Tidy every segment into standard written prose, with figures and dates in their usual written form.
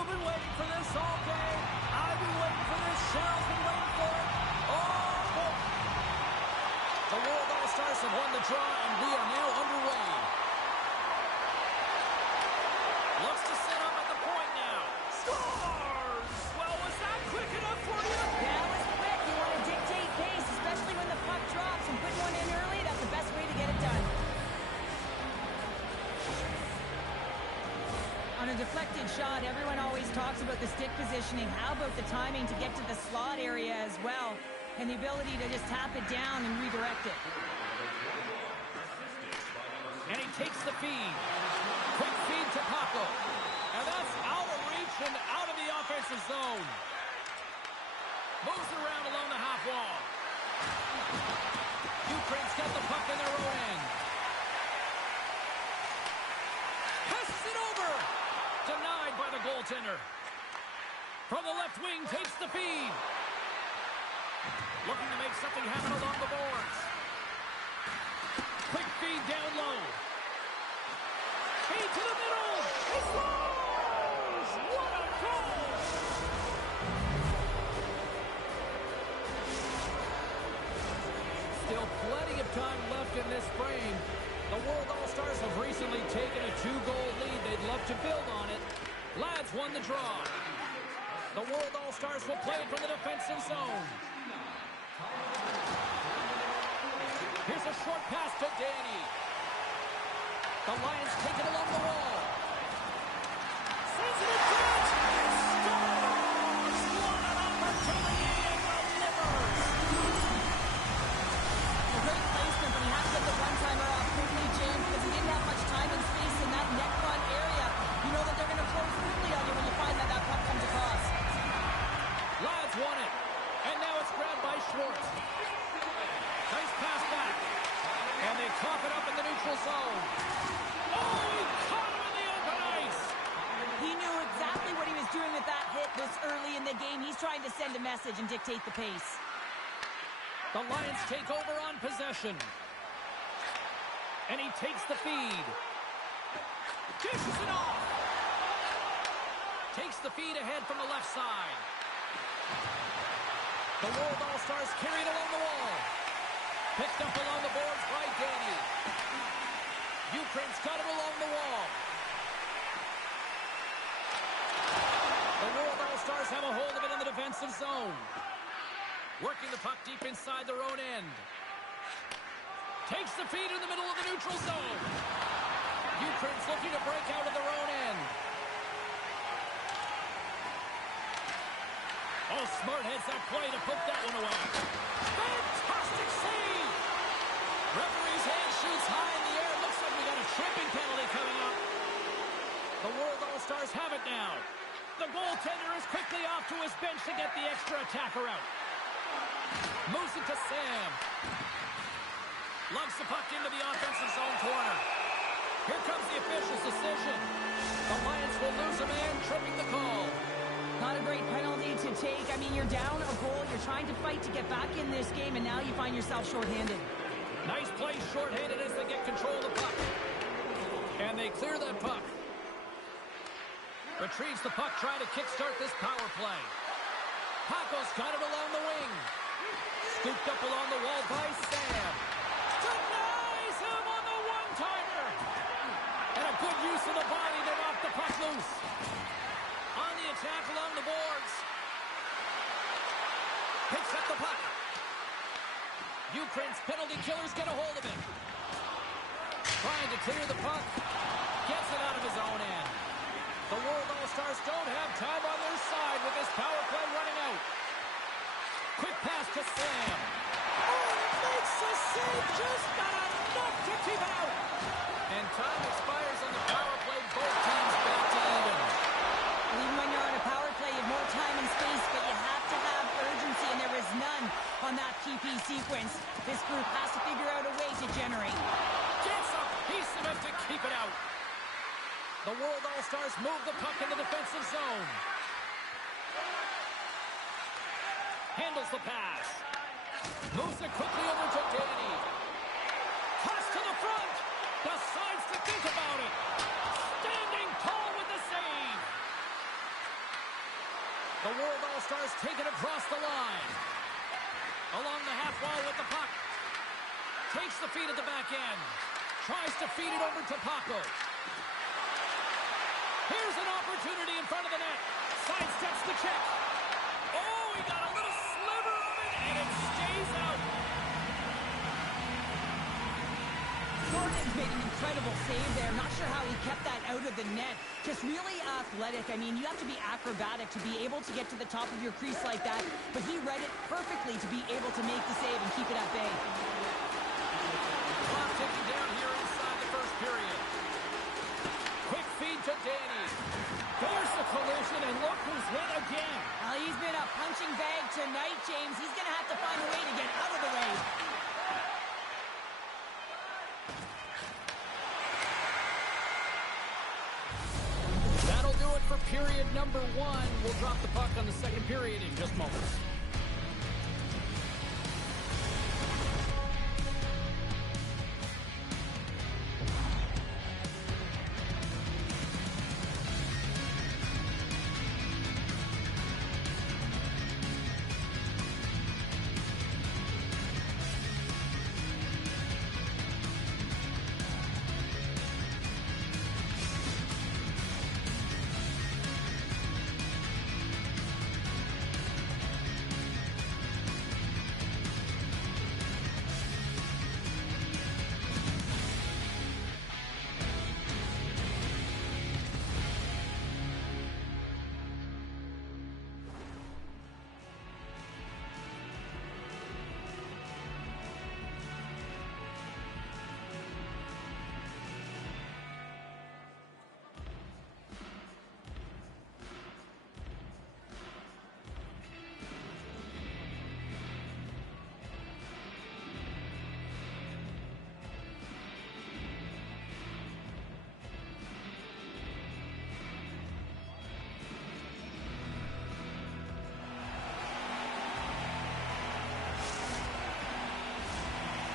You've been waiting for this all day. I've been waiting for this. Cheryl's been waiting for it. Oh, boy. The World All-Stars have won the draw, and we are now underway. Looks to set up at the point now. Scores! Well, was that quick enough for you? That was quick. You want to dictate pace, especially when the puck drops, and putting one in early, that's the best way to get it done. On a deflected shot, everyone always talks about the stick positioning. How about the timing to get to the slot area as well, and the ability to just tap it down and redirect it. And he takes the feed. Quick feed to Paco. And that's out of reach and out of the offensive zone. Moves it around along the half wall. Ukraine's got the puck in their own end. Passes it over. Denied by the goaltender. From the left wing, takes the feed. Looking to make something happen along the boards. Quick feed down low. Feed to the middle. He scores! What a goal! Still plenty of time left in this frame. The World All-Stars have recently taken a 2-goal lead. They'd love to build on it. Lads won the draw. The World All-Stars will play it from the defensive zone. Here's a short pass to Danny. The Lions take it along the wall. Sends it in front. Scores! What an opportunity and delivers. A great placement, but he had to get the one-timer off quickly, James, because he didn't have much time and space in that net front area. You know that they're going to close quickly on you when you find that that puck comes across. Lads won it. And now it's grabbed by Schwartz. Nice pass back. And they cough it up in the neutral zone. Oh, he caught him in the open ice. He knew exactly what he was doing with that hit this early in the game. He's trying to send a message and dictate the pace. The Lions take over on possession. And he takes the feed. Dishes it off. Takes the feed ahead from the left side. The World All-Stars carried along the wall. Picked up along the boards by Danny. Ukraine's got it along the wall. The World All-Stars have a hold of it in the defensive zone. Working the puck deep inside their own end. Takes the feed in the middle of the neutral zone. Ukraine's looking to break out of their own end. Oh, smart heads that play to put that one away. Fantastic save! Referee's hand shoots high in the air. Looks like we got a tripping penalty coming up. The World All-Stars have it now. The goaltender is quickly off to his bench to get the extra attacker out. Moves it to Sam. Lugs the puck into the offensive zone corner. Here comes the official's decision. The Lions will lose a man, tripping the call. Not a great penalty to take. I mean, you're down a goal. You're trying to fight to get back in this game, and now you find yourself shorthanded. Nice play shorthanded as they get control of the puck. And they clear that puck. Retrieves the puck, trying to kickstart this power play. Paco's got it along the wing. Scooped up along the wall by Sam. Denies him on the one-timer. And a good use of the body to knock the puck loose. On the attack along the boards. Picks up the puck. Ukraine's penalty killers get a hold of it. Trying to clear the puck. Gets it out of his own end. The World All-Stars don't have time on their side with this power play running out. Quick pass to Sam. Oh, it makes a save, just not enough to keep it out. And time expires on the power play. Both teams back to even. Even when you're on a power play, you have more time and space, but you have to have urgency, and there is none on that PP sequence. This group has to figure out a way to generate. Gets a piece of it to keep it out. The World All-Stars move the puck in the defensive zone. Handles the pass. Moves it quickly over to Danny. Toss to the front. Decides to think about it. Standing tall with the save. The World All-Stars take it across the line. Along the half wall with the puck. Takes the feed at the back end. Tries to feed it over to Paco. Here's an opportunity in front of the net. Sidesteps the check. Oh, he got a little sliver of it, and it stays out. Gordon's made an incredible save there. Not sure how he kept that out of the net. Just really athletic. I mean, you have to be acrobatic to be able to get to the top of your crease like that. But he read it perfectly to be able to make the save and keep it at bay. Clock ticking down here inside the first period. Quick feed to Danny. There's the collision, and look who's hit again. Well, he's been a punching bag tonight, James. He's going to have to find a way to get out of the way. That'll do it for period number 1. We'll drop the puck on the second period in just moments.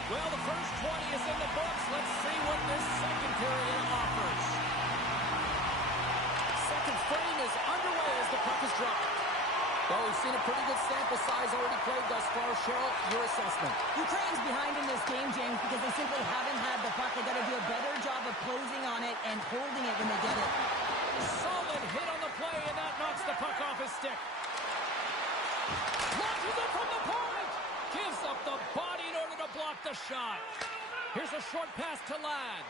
Well, the first 20 is in the books. Let's see what this second period offers. Second frame is underway as the puck is dropped. Well, we've seen a pretty good sample size already played thus far. Cheryl, your assessment. Ukraine's behind in this game, James, because they simply haven't had the puck. They've got to do a better job of closing on it and holding it when they get it. Solid hit on the play, and that knocks the puck off his stick. Launches it from the point. Gives up the body in order to block the shot. Here's a short pass to Ladd.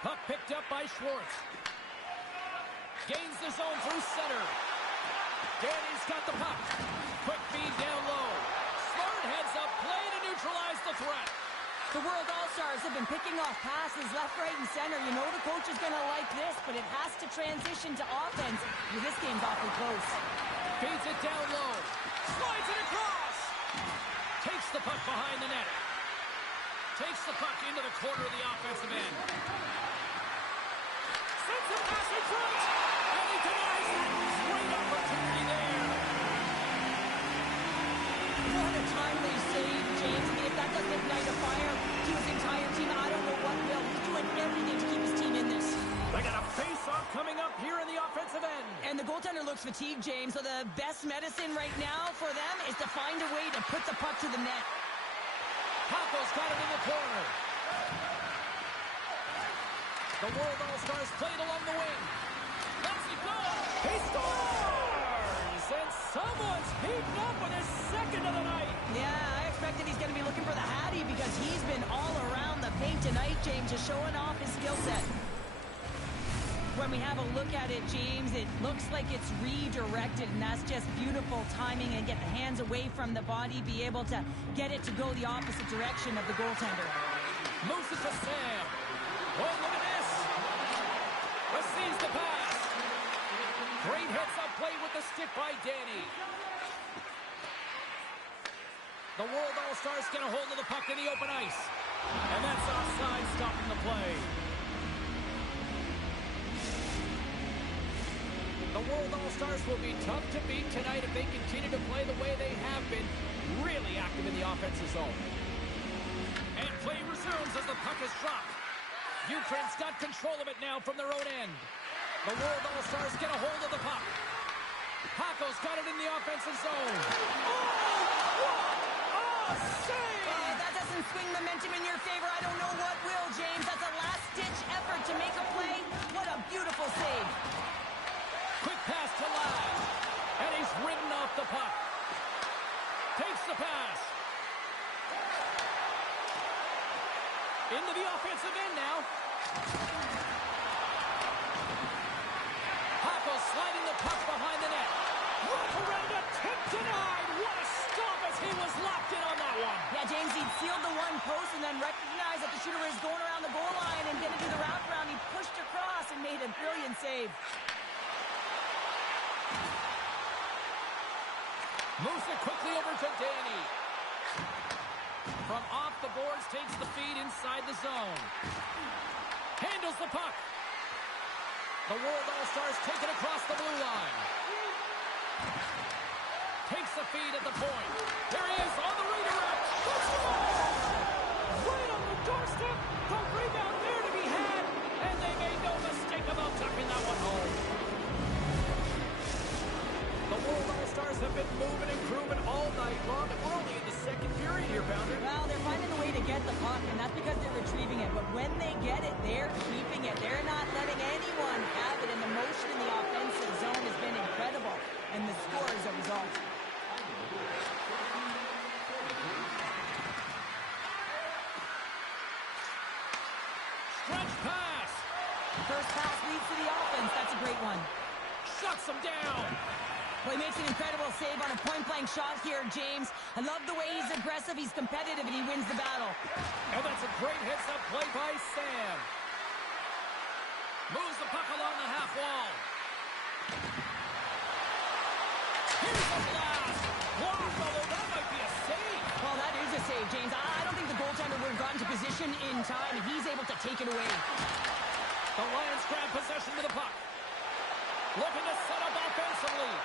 Puck picked up by Schwartz. Gains the zone through center. Danny's got the puck. Quick feed down low. Smart heads up play to neutralize the threat. The World All-Stars have been picking off passes left, right, and center. You know the coach is going to like this, but it has to transition to offense. Well, this game's awfully close. Feeds it down low. Slides it across. Takes the puck behind the net. Takes the puck into the corner of the offensive end. Sends a pass in front. And he denies it. Great opportunity there. What a timely save, James. I mean, if that doesn't ignite a fire to his entire team, I don't know what will. He's doing everything to keep his team in this. They got a face-off coming up here in the offensive end. And the goaltender looks fatigued, James, so the best medicine right now for them is to find a way to put the puck to the net. Paco's got it in the corner. The World All-Stars played along the wing. Let's it go. He scores! And someone's heating up with his second of the night. Yeah, I expected he's going to be looking for the Hattie because he's been all around the paint tonight, James, just showing off his skill set. When we have a look at it, James, it looks like it's redirected, and that's just beautiful timing and get the hands away from the body, be able to get it to go the opposite direction of the goaltender. Moves it to Sam. Oh, look at this. Receives the pass. Great hits up play with the stick by Danny. The World All-Stars get a hold of the puck in the open ice. And that's offside, stopping the play. The World All-Stars will be tough to beat tonight if they continue to play the way they have been, really active in the offensive zone. And play resumes as the puck is dropped. Ukraine's got control of it now from their own end. The World All-Stars get a hold of the puck. Hako's got it in the offensive zone. Oh, save! That doesn't swing momentum in your favor. I don't know what will, James. That's a last-ditch effort to make a play. What a beautiful save. Quick pass to Ladd. And he's ridden off the puck. Takes the pass. Into the offensive end now. Hako sliding the puck behind the net. Wrap around a tip denied. What a stop as he was locked in on that one. Yeah, James, he sealed the one post and then recognized that the shooter was going around the goal line and didn't do the wraparound. He pushed across and made a brilliant save. Moves it quickly over to Danny. From off the boards, takes the feed inside the zone. Handles the puck. The World All-Stars take it across the blue line. Takes the feed at the point. There he is on the redirect. Right on the doorstep. The rebound there to be had. And they made no mistake about tucking that one home. The World All-Stars have been moving and grooving all night long. And we're only in the second period here, Pounder. Well, they're finding a way to get the puck, and that's because they're retrieving it. But when they get it, they're keeping it. They're not letting anyone have it, and the motion in the offensive zone has been incredible. And the score is a result. Stretch pass. First pass leads to the offense. That's a great one. Shuts him down. Well, he makes an incredible save on a point-blank shot here, James. I love the way he's aggressive, he's competitive, and he wins the battle. And that's a great heads-up play by Sam. Moves the puck along the half wall. Here's the blast. Blocked, although that might be a save. Well, that is a save, James. I don't think the goaltender would have gotten to position in time, and he's able to take it away. The Lions grab possession with the puck. Looking to set up offensively.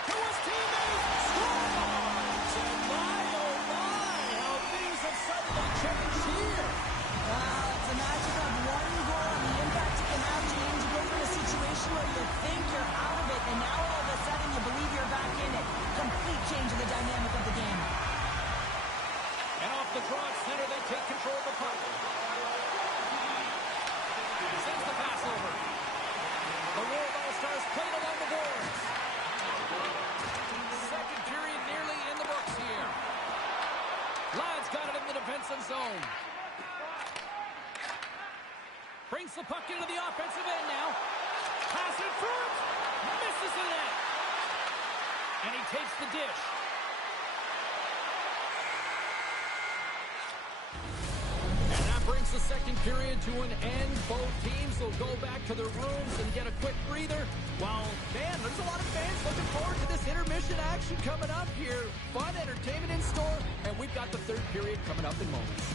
To his teammate. Scores! And my, oh my, how things have suddenly changed here. Wow, it's a magic of one goal and the impact it can have, James. You go from a situation where you think you're out of it, and now all of a sudden you believe you're back in it. Complete change of the dynamic of the game. And off the draw at center, they take control of the puck. Sends the pass over. The World All-Stars played along the boards. Second period nearly in the books here. Ladd's got it in the defensive zone. Brings the puck into the offensive end now. Pass in front. Misses the net. And he takes the dish. And that brings the second period to an end. Both teams will go back to their rooms and get a quick breather. Well, man, there's a lot of fans looking forward to this intermission action coming up here. Fun entertainment in store, and we've got the third period coming up in moments.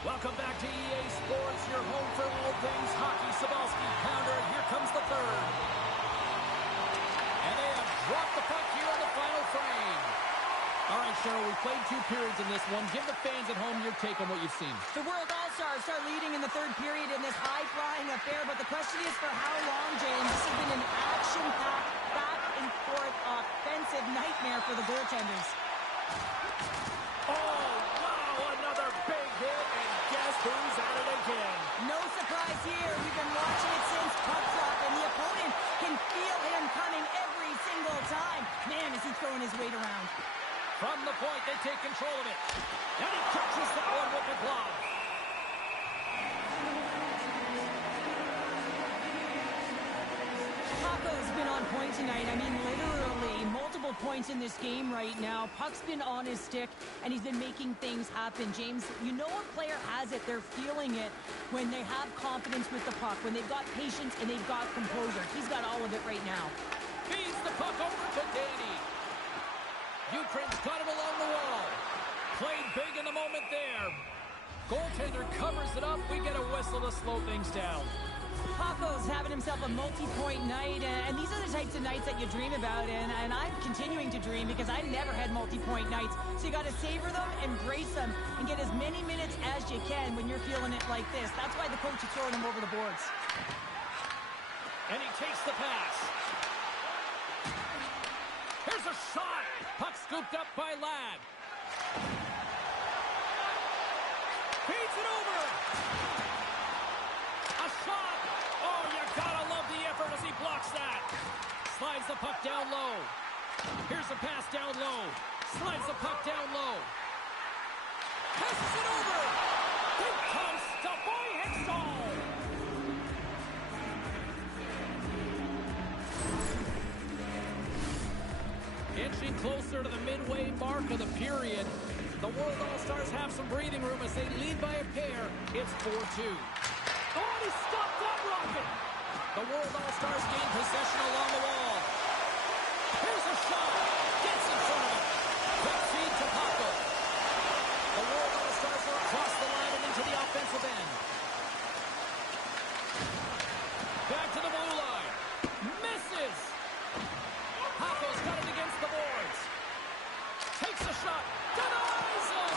Welcome back to EA Sports, your home for all things hockey. Sabalski, Pounder, here comes the third. And they have dropped the puck here on the final frame. All right, Cheryl, we played 2 periods in this one. Give the fans at home your take on what you've seen. The World All-Stars start leading in the third period in this high-flying affair, but the question is for how long, James? This has been an action-packed, back-and-forth offensive nightmare for the goaltenders. Oh, wow, another big hit, and guess who's at it again? No surprise. Paco's been on point tonight. I mean, literally multiple points in this game right now. Puck's been on his stick, and he's been making things happen. James, you know a player has it. They're feeling it when they have confidence with the puck, when they've got patience and they've got composure. He's got all of it right now. Feeds the puck over to Danny. Ukraine's got it along the wall. Played big in the moment there. Goaltender covers it up. We get a whistle to slow things down. Paco's having himself a multi-point night, and these are the types of nights that you dream about, and I'm continuing to dream because I never had multi-point nights. So you got to savor them, embrace them, and get as many minutes as you can when you're feeling it like this. That's why the coach is throwing them over the boards. And he takes the pass. Here's a shot. Puck scooped up by Ladd. Feeds it over. A shot. Oh, you gotta love the effort as he blocks that. Slides the puck down low. Here's a pass down low. Slides the puck down low. Passes it over. Here comes Savoy Hextall. Inching closer to the midway mark of the period. The World All-Stars have some breathing room as they lead by a pair. It's 4-2. Oh, he stopped that rocket! The World All-Stars gain possession along the wall. Here's a shot. Gets in front of it. Quick feed to Paco. The World All-Stars are across the line and into the offensive end. Back to the blue line. Misses. Paco's got it against the boards. Takes a shot. Denies him.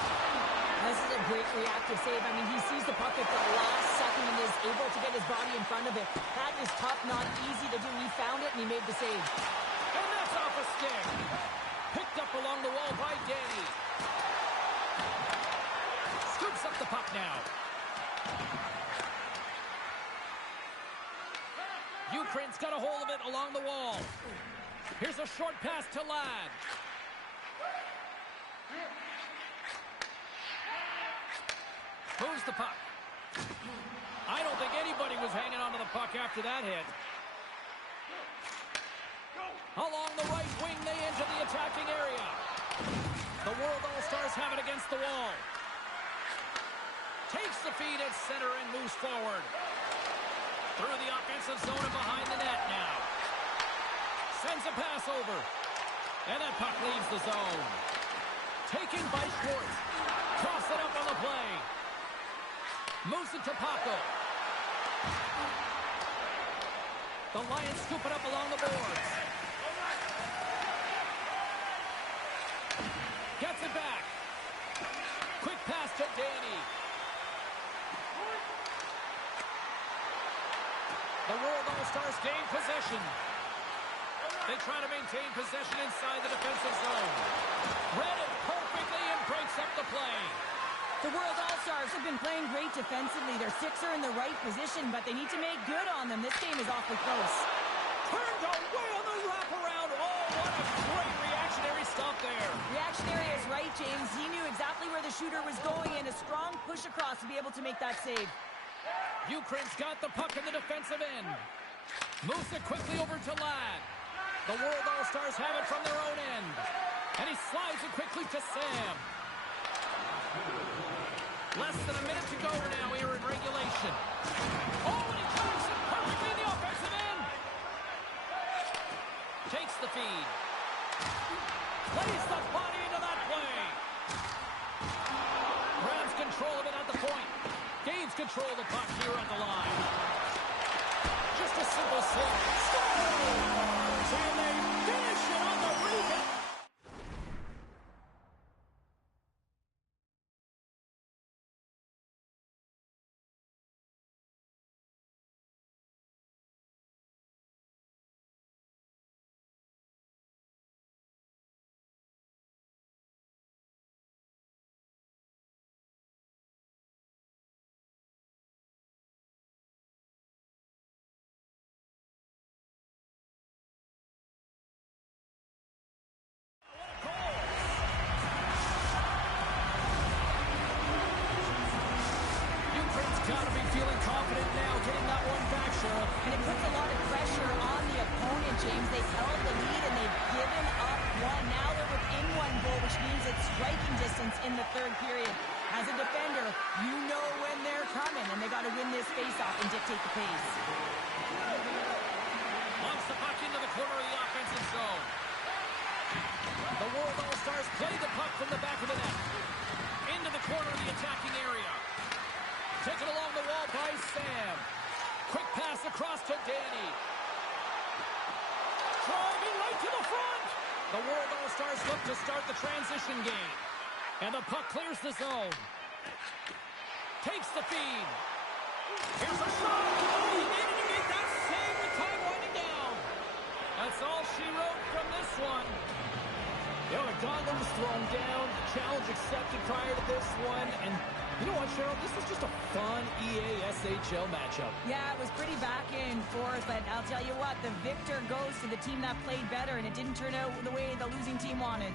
This is a great reactive save. I mean, he sees the puck at the last second and is able to get his body in front of it. That is tough, not easy to do. He found it and he made the save. And that's off a stick. Picked up along the wall by Danny. Scoops up the puck now. Ukraine's got a hold of it along the wall. Here's a short pass to Ladd. Moves the puck. I don't think anybody was hanging onto the puck after that hit. Along the right wing, they enter the attacking area. The World All-Stars have it against the wall. Takes the feed at center and moves forward. Through the offensive zone and behind the net now. Sends a pass over. And that puck leaves the zone. Taken by Schwartz. Cross it up on the play. Moves it to Paco. The Lions scoop it up along the boards. Gets it back. Quick pass to Danny. The World All-Stars gain possession. They try to maintain possession inside the defensive zone. Read it perfectly and breaks up the play. The World All-Stars have been playing great defensively. Their sticks are in the right position, but they need to make good on them. This game is awfully close. Turned away on the wraparound. Oh, what a great reactionary stop there. Reactionary is right, James. He knew exactly where the shooter was going, and a strong push across to be able to make that save. Ukraine's got the puck in the defensive end. Moves it quickly over to Ladd. The World All-Stars have it from their own end. And he slides it quickly to Sam. Less than a minute to go now here in regulation. Oh, and he drives it perfectly in the offensive end. Takes the feed. Plays the body into that play. Grabs control of it at the point. Gains control of the puck here at the line. Just a simple save. Scores! And they finish it on the rebound. The World All-Stars look to start the transition game. And the puck clears the zone. Takes the feed. Here's a shot. Oh, he needed to get that save with time winding down. That's all she wrote from this one. You know, the gauntlet was thrown down. Challenge accepted prior to this one. And you know what, Cheryl? This was just a fun EASHL matchup. Yeah, it was pretty back and forth, but I'll tell you what, the victor goes to the team that played better, and it didn't turn out the way the losing team wanted.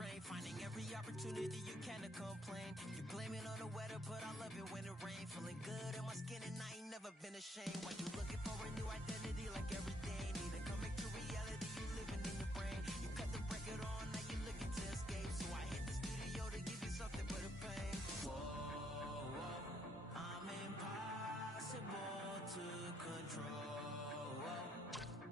drain. Finding every opportunity you can to complain. You blame it on the weather, but I love it when it rains. Feeling good in my skin and I ain't never been ashamed. While you looking for a new identity like every day. Need to come back to reality, you living in your brain. You cut the record on, now you looking to escape. So I hit the studio to give you something for the pain. Whoa, whoa, I'm impossible to control.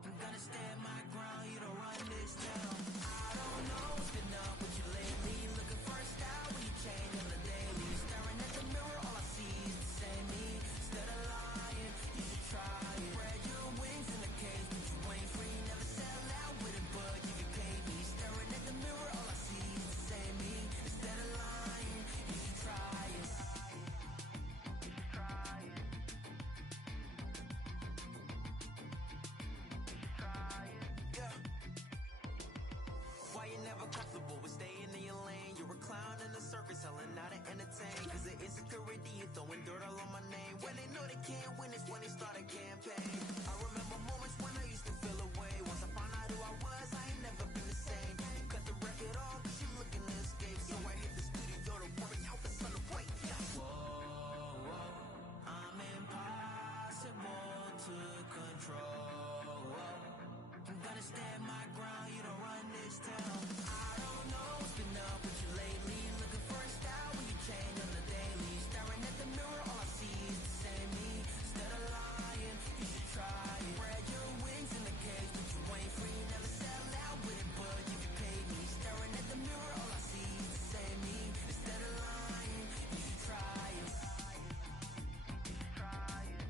I'm gonna stand my ground, you don't run this town. I don't know what's been up with you lately. Looking for a style when you change on the daily. Staring at the mirror, all I see is the same me. Instead of lying, you should try it. Spread your wings in the cage, but you ain't free. Never sell out with it, but you can pay me. Staring at the mirror, all I see is the same me. Instead of lying, you should try it. You should try it. Why you never comfortable with staying in your lane? You're a clown in the circus, selling out to entertain. Cause the insecurity, you throwing dirt all on my name. When they know they can't win, it's when they start a campaign. I remember moments when I used to feel away. Once I found out who I was, I ain't never been the same. You cut the record off, cause you looking to escape. So I hit the studio to worry out the sun to wait. Whoa, whoa, I'm impossible to control. I'm gonna stand my ground, you don't run this town. I don't know what's been up with you lately. Looking for a style when you change on the daily. Staring at the mirror, all I see is the same me. Instead of lying, you should try it. Spread your wings in the cage, but you ain't free. Never sell out with it, but you can pay me. Staring at the mirror, all I see is the same me. Instead of lying, you should try it. You should try it.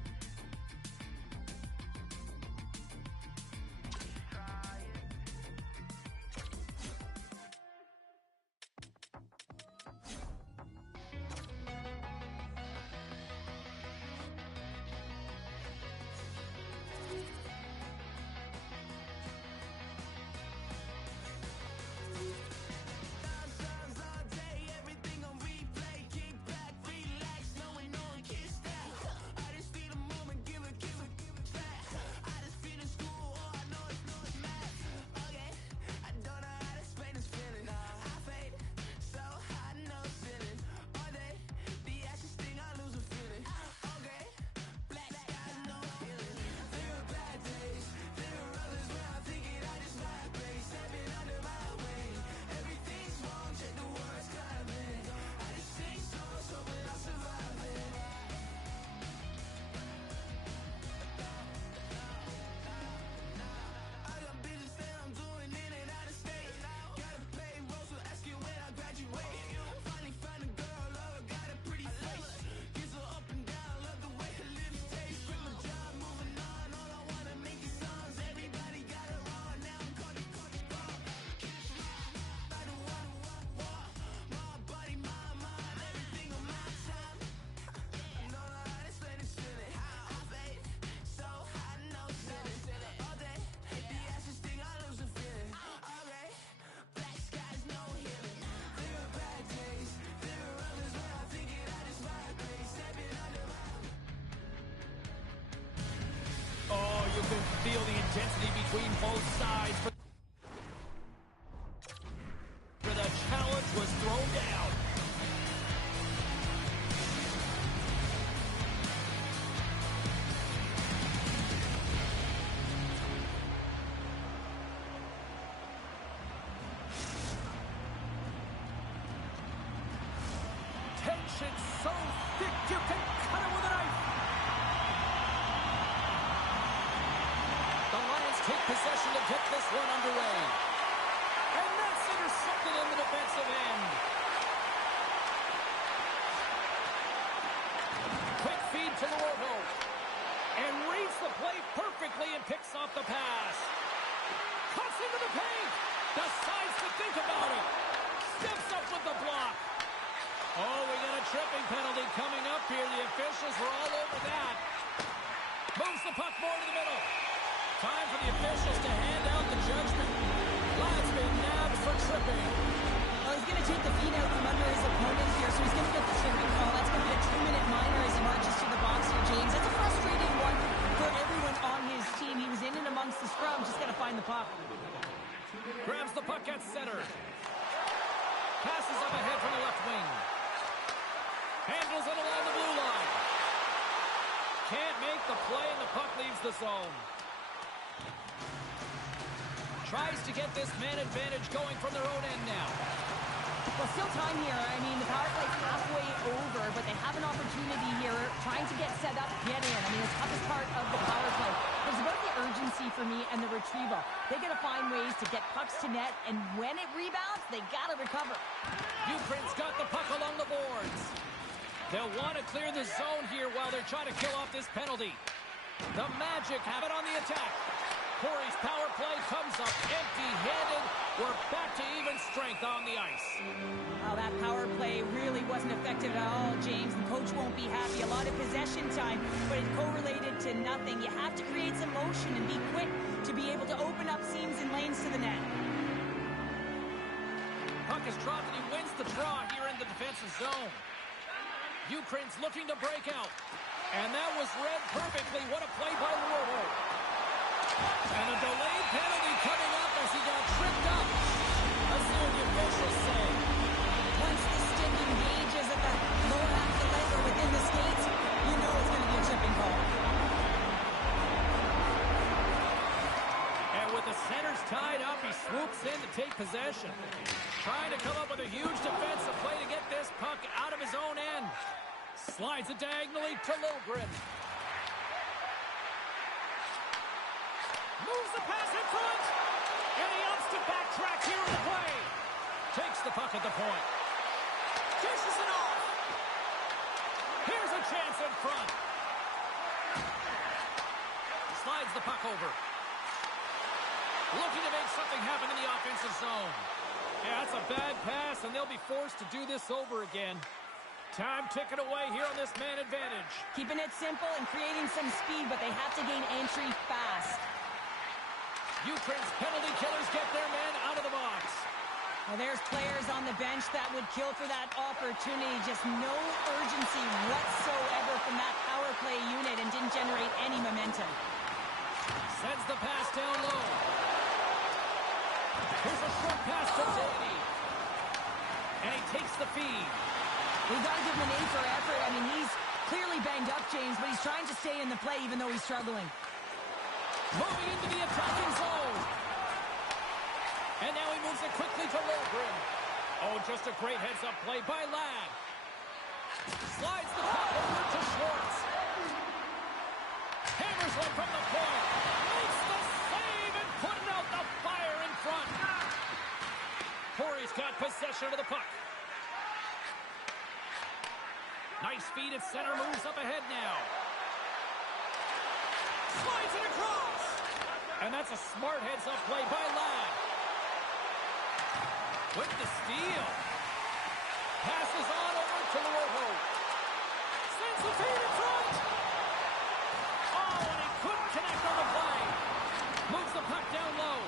You can feel the intensity between both sides. For the challenge was thrown down. Tension so thick you can cut it with a knife. The Lions take possession to get this one underway. And that's intercepted in the defensive end. Quick feed to Logo. And reads the play perfectly and picks off the pass. Cuts into the paint. Decides to think about it. Steps up with the block. Oh, we got a tripping penalty coming up here. The officials were all over that. Moves the puck more to the middle. Time for the officials to hand out the judgment. Ladd's been nabbed for tripping. Well, he's going to take the feet out from under his opponent here, so he's going to get the tripping call. That's going to be a 2-minute minor as he marches to the box here, James. That's a frustrating one for everyone on his team. He was in and amongst the scrum, just got to find the puck. Grabs the puck at center. Passes up ahead from the left wing. Handles it along the blue line. Can't make the play, and the puck leaves the zone. Tries to get this man advantage going from their own end now. Well, still time here. I mean, the power play's halfway over, but they have an opportunity here trying to get set up, get in. I mean, the toughest part of the power play is about the urgency for me and the retrieval. They got to find ways to get pucks to net, and when it rebounds, they got to recover. Ukraine's got the puck along the boards. They'll want to clear the zone here while they're trying to kill off this penalty. The Magic have it on the attack. Corey's power play comes up empty-handed. We're back to even strength on the ice. Well, that power play really wasn't effective at all, James. The coach won't be happy. A lot of possession time, but it correlated to nothing. You have to create some motion and be quick to be able to open up seams and lanes to the net. Puck is dropped, and he wins the draw here in the defensive zone. Ukraine's looking to break out. And that was read perfectly. What a play by Luoto. And a delayed penalty coming up as he got tripped up. Let's see what the officials say. Once the stick engages at the lower half of the leg or within the skates, you know it's going to be a tripping call. And with the centers tied up, he swoops in to take possession. Trying to come up with a huge defensive play to get this puck out of his own end. Slides it diagonally to Liljegren. Moves the pass in front. And he opts to backtrack here in the play. Takes the puck at the point. Dishes it off. Here's a chance in front. Slides the puck over. Looking to make something happen in the offensive zone. Yeah, that's a bad pass, and they'll be forced to do this over again. Time ticking away here on this man advantage. Keeping it simple and creating some speed, but they have to gain entry fast. Ukraine's penalty killers get their man out of the box. Well, there's players on the bench that would kill for that opportunity. Just no urgency whatsoever from that power play unit and didn't generate any momentum. Sends the pass down low. Here's a short pass to Danny. And he takes the feed. We've got to give him an A for effort. I mean, he's clearly banged up, James, but he's trying to stay in the play even though he's struggling. Moving into the attacking zone. And now he moves it quickly to Liljegren. Oh, just a great heads-up play by Ladd. Slides the puck over to Schwartz. Hammers one from the point. Makes the save and putting out the fire in front. Corey's got possession of the puck. Nice feed at center, moves up ahead now. Slides it across. And that's a smart heads-up play by Ladd. With the steal. Passes on over to Luoto. Sends the feed in front. Oh, and he couldn't connect on the play. Moves the puck down low.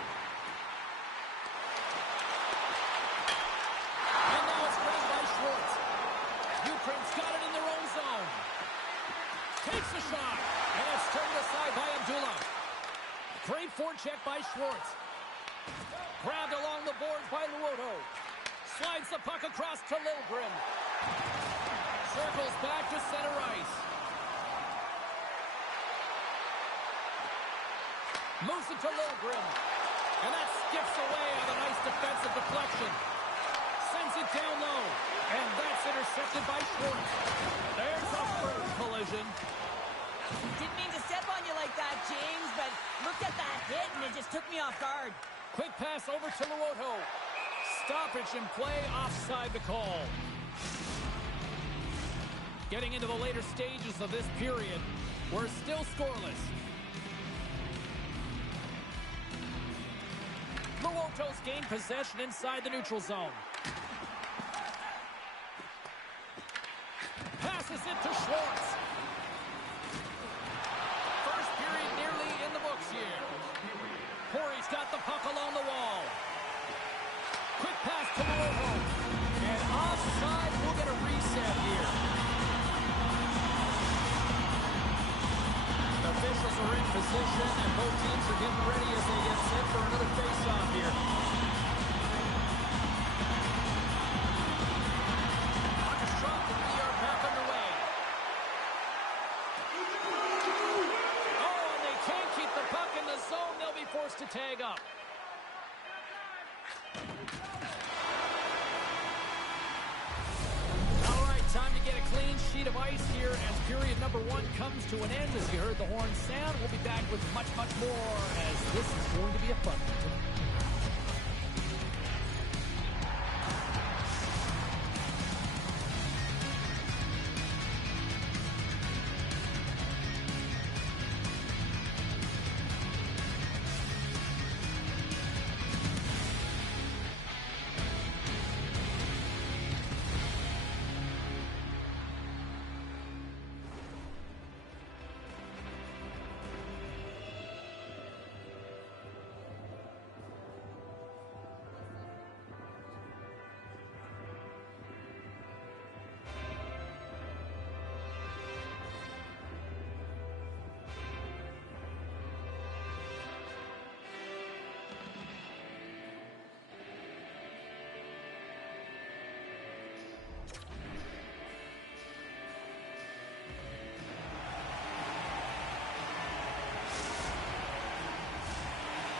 And now it's grabbed by Schwartz. Ukraine's got it in their own zone. Takes the shot. And it's turned aside by Abdullah. Great forecheck by Schwartz. Grabbed along the boards by Luoto. Slides the puck across to Liljegren. Circles back to center ice. Moves it to Liljegren. And that skips away on a nice defensive deflection. Sends it down low. And that's intercepted by Schwartz. There's a first collision. Didn't mean to step on you like that, James, but looked at that hit and it just took me off guard. Quick pass over to Luoto. Stoppage in play, offside the call. Getting into the later stages of this period, we're still scoreless. Luoto's gained possession inside the neutral zone. Passes it to Schwartz. First period nearly in the books here. Corey's got the puck along the wall. Quick pass to Luoto. And offside, we'll get a reset here. The officials are in position, and both teams are getting ready as they get set for another face-off here. tag up. All right, time to get a clean sheet of ice here as period number 1 comes to an end. As you heard the horn sound, we'll be back with much, much more as this is going to be a fun one.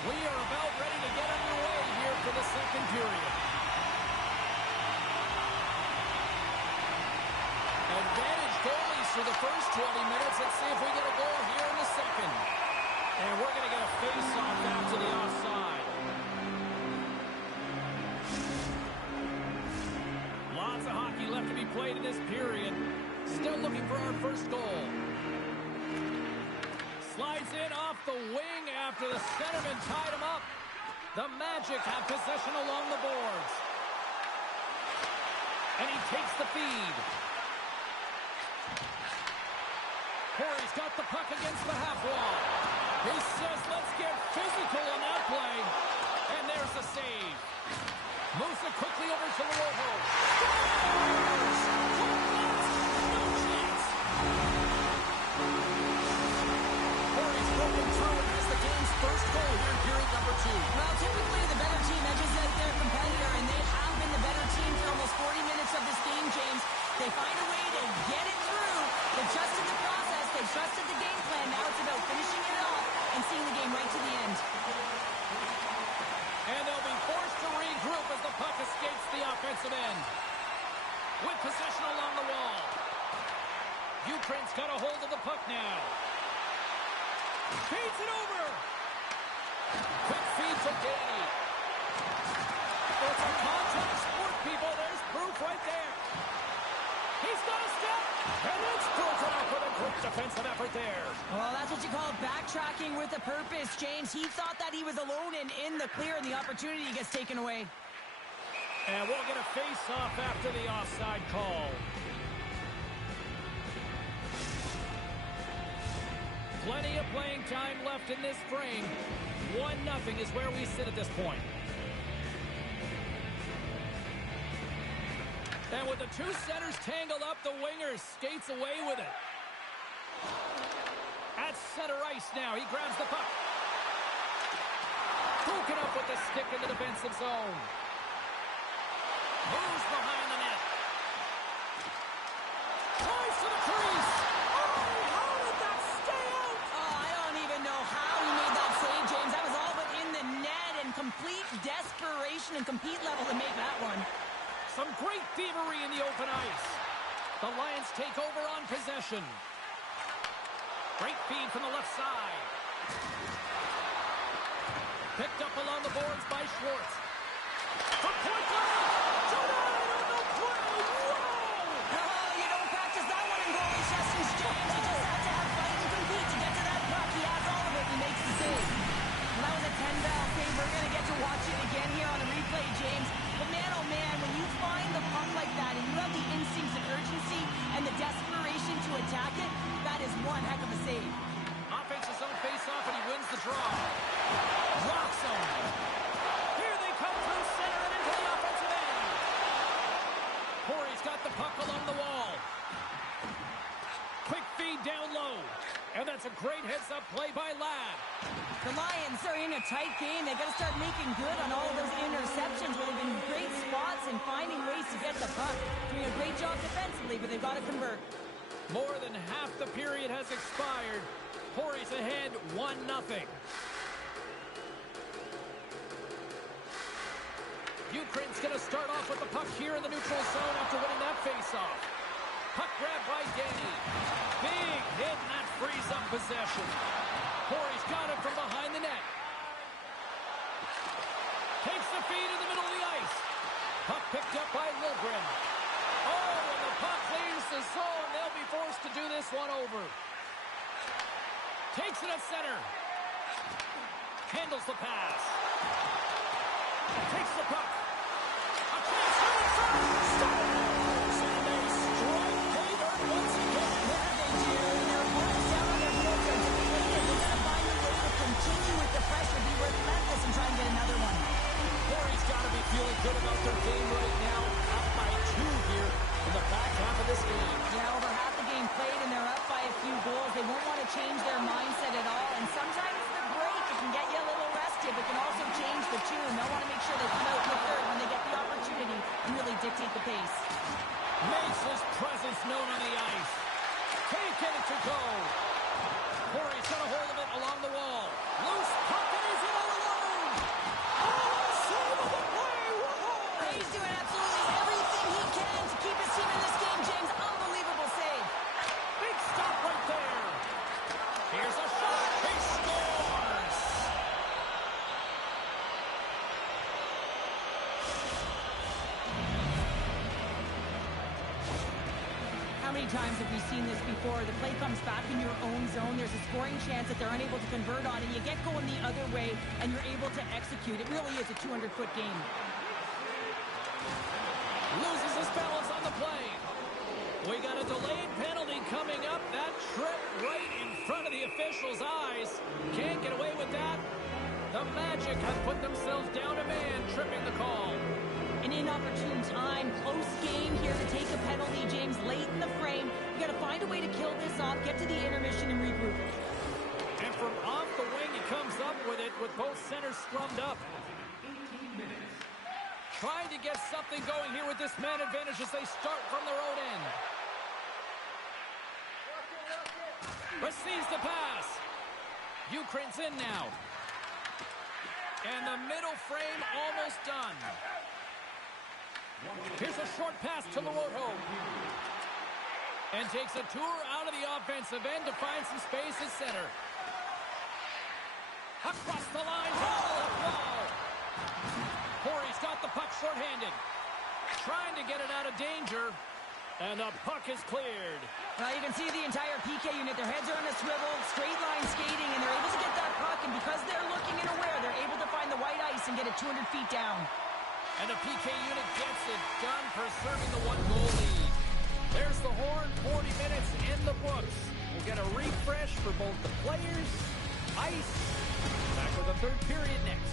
We are about ready to get underway here for the second period. Advantage goalies for the first 20 minutes. Let's see if we get a goal here in the second. And we're going to get a face-off after the offside. Lots of hockey left to be played in this period. Still looking for our first goal. Slides in off the wing after the centerman tied him up. The Magic have possession along the boards. And he takes the feed. Corey's got the puck against the half wall. He says, let's get physical on that play. And there's the save. Moves it quickly over to the Rojo. No chance. Corey's broken through and has the game's first goal here in period number 2. Well, typically the better team edges out their competitor, and they have been the better team for almost 40 minutes of this game, James. They find a way to get it through. They've trusted the process. They've trusted the game plan. Now it's about finishing it off and seeing the game right to the end. And they'll be forced to regroup as the puck escapes the offensive end. With possession along the wall. Ukraine's got a hold of the puck now. Feeds it over. Quick feed from Danny. It's a contact sport, people. There's proof right there. He's got a step. And it's broken up with a quick defensive effort there. Well, that's what you call backtracking with a purpose, James. He thought that he was alone and in the clear, and the opportunity gets taken away. And we'll get a face-off after the offside call. Plenty of playing time left in this frame. 1-0 is where we sit at this point. And with the two centers tangled up, the winger skates away with it. At center ice now, he grabs the puck. Broken up with the stick in the defensive zone. Moves behind the net. Tries to the crease. Oh, how did that stay out? Oh, I don't even know how he made that save, James. That was all but in the net and complete desperation and compete level to make that one. Some great thievery in the open ice. The Lions take over on possession. Great feed from the left side. Picked up along the boards by Schwartz. From point blank. Jordan on the play. Whoa! Oh, you don't practice that one in goalie sessions, James. You just have to have fight and compete to get to that puck. He has all of it. He makes the save. Well, that was a 10-foul save. We're going to get to watch it again here on the replay, James. But man, oh man, when you find the puck like that and you have the instincts of urgency and the desperation to attack it, that is one heck of a save. Offensive zone face-off, and he wins the draw. Rocks him. Here they come through center and into the offensive end. Corey's got the puck along the wall. Quick feed down low. And that's a great heads-up play by Ladd. The Lions are in a tight game. They got to start making good on all of those interceptions where they've been in great spots and finding ways to get the puck. Doing a great job defensively, but they've got to convert. More than half the period has expired. Corey's ahead 1-0. Ukraine's going to start off with the puck here in the neutral zone after winning that faceoff. Puck grab by Danny. Big hit, and that frees up possession. Corey's got it from behind the net. Takes the feed in the middle of the ice. Puck picked up by Liljegren. Oh, and the puck leaves the zone. They'll be forced to do this one over. Takes it at center. Handles the pass. Takes the puck. A chance for the front. Stars. And they strike Taylor once again. Yeah, they do. And their opponents down on their field are depleted. They're going to find a way to continue with the pressure, be relentless, and try and get another one. Corey's got to be feeling good about their game right now. Up by 2 here in the back half of this game. Yeah, over half the game played, and they're up by a few goals. They won't want to change their mindset at all. And sometimes the break, it can get you a little rested, but can also change the tune. They'll want to make sure they come out in the third when they get the opportunity and really dictate the pace. Makes his presence known on the ice. Taking it to go. Corey's got a hold of it along the wall. Loose puck, and he's in all alone. Oh, save of the play. Whoa. He's doing absolutely everything he can to keep his team in this game, James. Unbelievable save. Big stop right there. Here's a shot. He scores. How many times have we seen this before? The play comes back in your own zone. There's a scoring chance that they're unable to convert on, and you get going the other way, and you're able to execute. It really is a 200-foot game. Loses his balance on the play. We got a delayed penalty coming up. That trip right in front of the official's eyes. Can't get away with that. The Magic have put themselves down a man, tripping the call. An inopportune time, close game here to take a penalty, James, late in the frame. You got to find a way to kill this off, get to the intermission, and regroup. And from off the wing, he comes up with it with both centers scrummed up. Trying to get something going here with this man advantage as they start from their own end. Receives the pass. Ukraine's in now. And the middle frame almost done. Here's a short pass to Loroto. And takes a tour out of the offensive end to find some space at center. Across the line to the left wall. Corey's got the puck shorthanded. Trying to get it out of danger. And the puck is cleared. Well, you can see the entire PK unit. Their heads are on a swivel, straight line skating, and they're able to get that puck. And because they're looking and aware, they're able to find the white ice and get it 200 feet down. And the PK unit gets it done, preserving the 1-goal lead. There's the horn, 40 minutes in the books. We'll get a refresh for both the players, ice. Back with the third period next.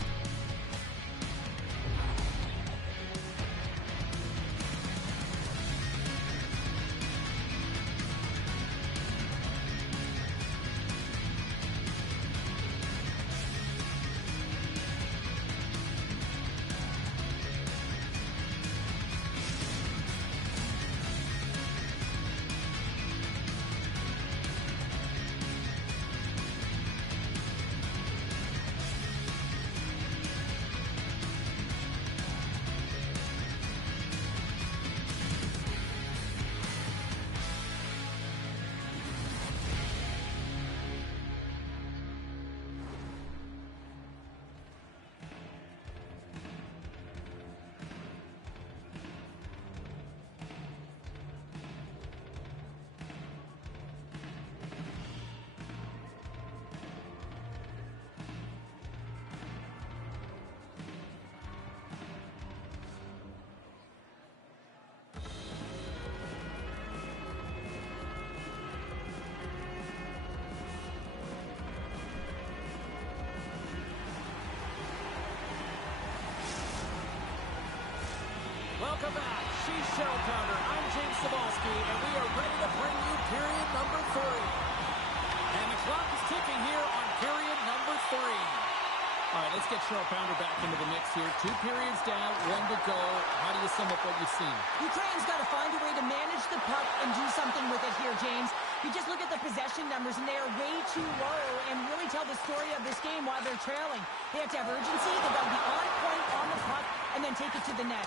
Welcome back. She's Shell Pounder. I'm James Cebulski, and we are ready to bring you period number 3. And the clock is ticking here on period number 3. All right, let's get Shell Pounder back into the mix here. 2 periods down, 1 to go. How do you sum up what you've seen? Ukraine's got to find a way to manage the puck and do something with it here, James. You just look at the possession numbers, and they are way too low and really tell the story of this game while they're trailing. They have to have urgency. They've got to be on point on the puck, and and then take it to the net.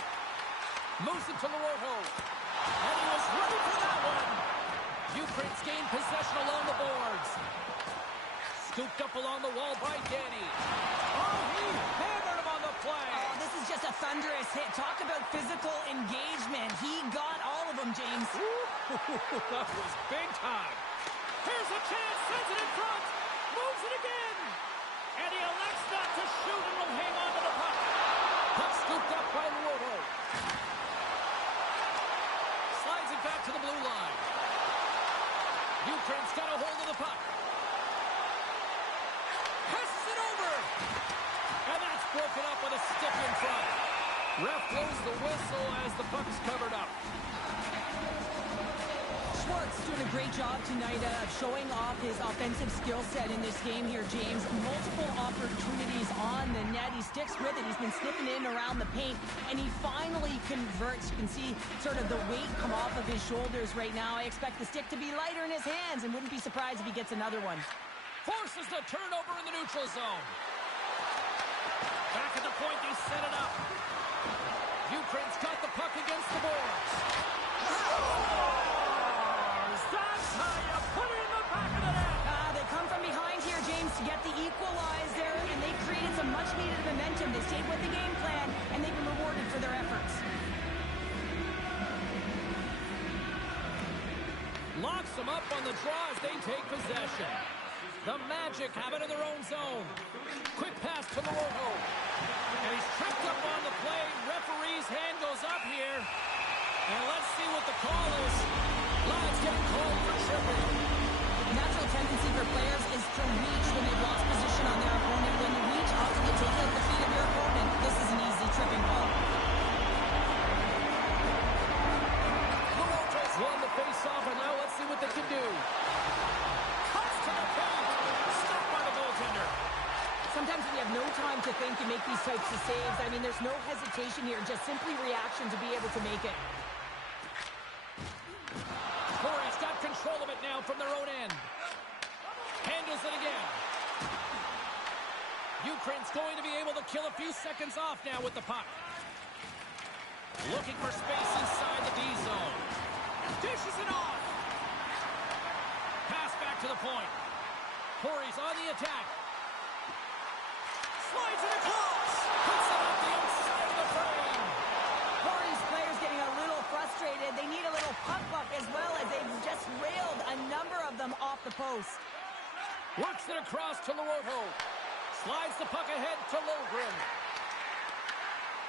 Moves it to Lorojo. And he was ready for that one. Ukraine's gained possession along the boards. Scooped up along the wall by Danny. Oh, he hammered him on the play. Oh, this is just a thunderous hit. Talk about physical engagement. He got all of them, James. Ooh, that was big time. Here's a chance. Sends it in front. Moves it again. And he elects not to shoot and will hang on to the puck. Puck scooped up by Lorojo. Slides it back to the blue line. Ukraine's got a hold of the puck. Passes it over. And that's broken up with a stick in front. Ref blows the whistle as the puck's covered up. Schwartz doing a great job tonight of showing off his offensive skill set in this game here, James. Multiple opportunities on the net. He sticks with it. He's been sniffing in around the paint, and he finally converts. You can see sort of the weight come off of his shoulders right now. I expect the stick to be lighter in his hands, and wouldn't be surprised if he gets another one. Forces the turnover in the neutral zone. Back at the point, they set it up. Ukraine's got the puck against the boards. That's how you put it in the back of the net. They come from behind here, James, to get the equalizer, and they created some much-needed momentum. They stayed with the game plan, and they've been rewarded for their efforts. Locks them up on the draw as they take possession. The Magic have it in their own zone. Quick pass to Lorojo. And he's tripped up on the play. Referee's hand goes up here. And let's see what the call is. Lions getting called for tripping. Natural tendency for players is to reach when they've lost position on their opponent. When you reach out to take out the feet of your opponent, this is an easy tripping ball. Lorojo's won the face-off, and now let's see what they can do. Cuts to the paint. Stopped by the goaltender. Sometimes when you have no time to think and make these types of saves, I mean, there's no hesitation here, just simply reaction to be able to make it. Corey's got control of it now from their own end. Handles it again. Ukraine's going to be able to kill a few seconds off now with the puck. Looking for space inside the D zone. Dishes it off. Pass back to the point. Corey's on the attack. Slides it across. Puts it up the inside of the frame. Corey's players getting a little frustrated. They need a little puck luck as well, as they've just railed a number of them off the post. Works it across to Lorojo. Slides the puck ahead to Logren.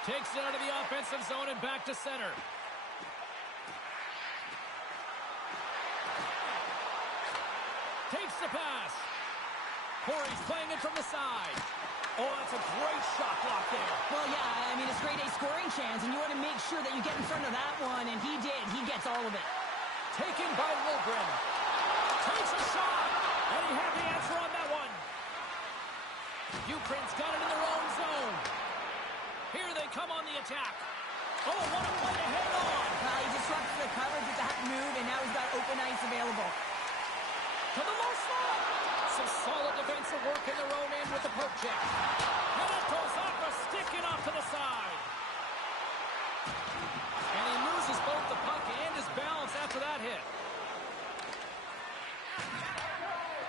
Takes it out of the offensive zone and back to center. Takes the pass. Corey's playing it from the side. Oh, that's a great shot block there. Well, yeah, I mean, it's grade A scoring chance, and you want to make sure that you get in front of that one, and he did. He gets all of it. Taken by Logren. Takes a shot, and he had the answer on that one. Ukraine's got it in their own zone. Here they come on the attack. Oh, what a play to hang on. Well, he disrupts the coverage with that move, and now he's got open ice available. To the low slot. Some solid defensive work in their own end with the poke check. And it goes off a stick and off to the side. And he loses both the puck and his balance after that hit.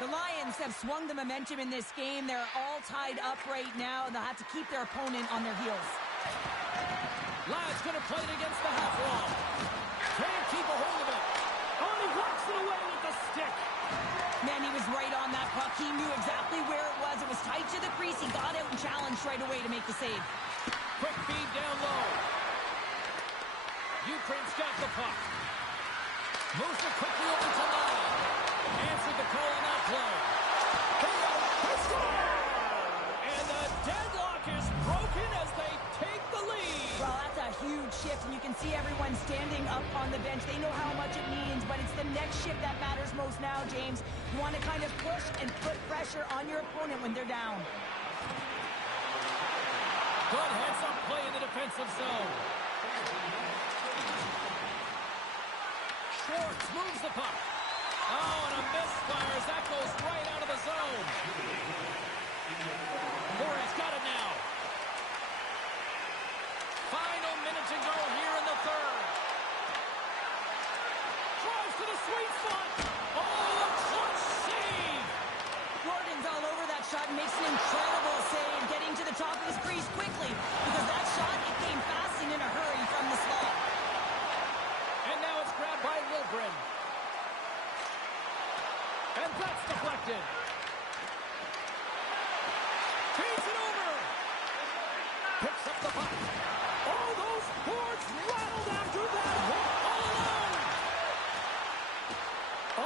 The Lions have swung the momentum in this game. They're all tied up right now, and they'll have to keep their opponent on their heels. Lions going to play it against the half wall. Can't keep a hold of it. Oh, he walks it away with the stick. Man, he was right on that puck. He knew exactly where it was. It was tight to the crease. He got out and challenged right away to make the save. Quick feed down low. Ukraine's got the puck. Moves it quickly over to Lyle. Answered the call on that play. And the deadlock is broken as they take the lead. Well, that's a huge shift, and you can see everyone standing up on the bench. They know how much it means, but it's the next shift that matters most now, James. You want to kind of push and put pressure on your opponent when they're down. Good heads-up play in the defensive zone. Schwartz moves the puck. Oh, and a misfire as that goes right out of the zone. Corey's got it now. shot and makes an incredible save, getting to the top of his crease quickly, because that shot, it came fast and in a hurry from the slot. And now it's grabbed by Liljegren. And that's deflected. Feeds it over. Picks up the puck. All those boards rattled after that. All alone.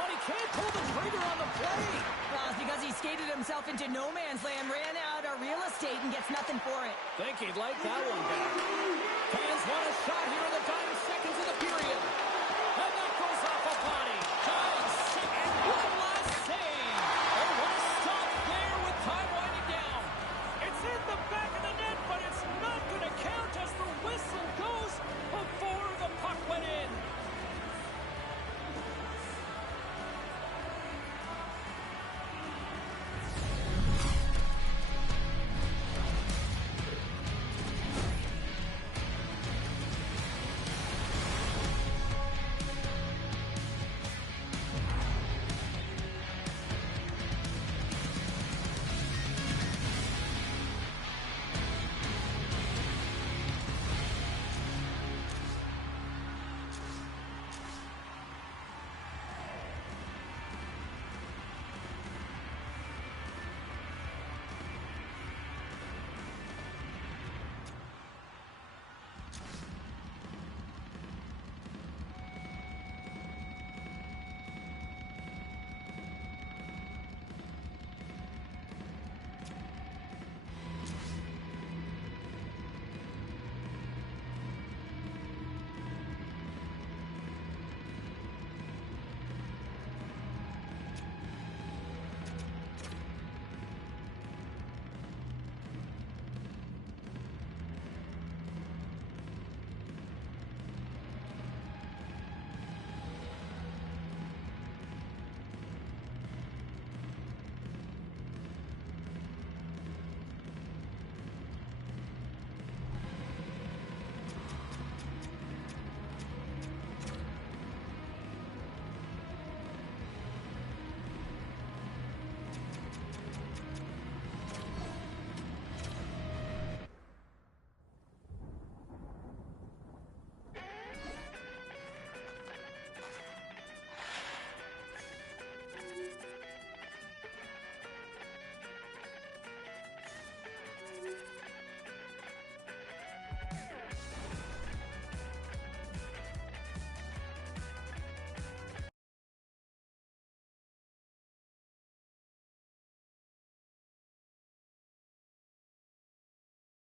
Oh, he can't pull the trigger on the play. Well, it's because he skated himself into no man's land, ran out of real estate, and gets nothing for it. Think he'd like that one back. Fans want a shot here in the Diamond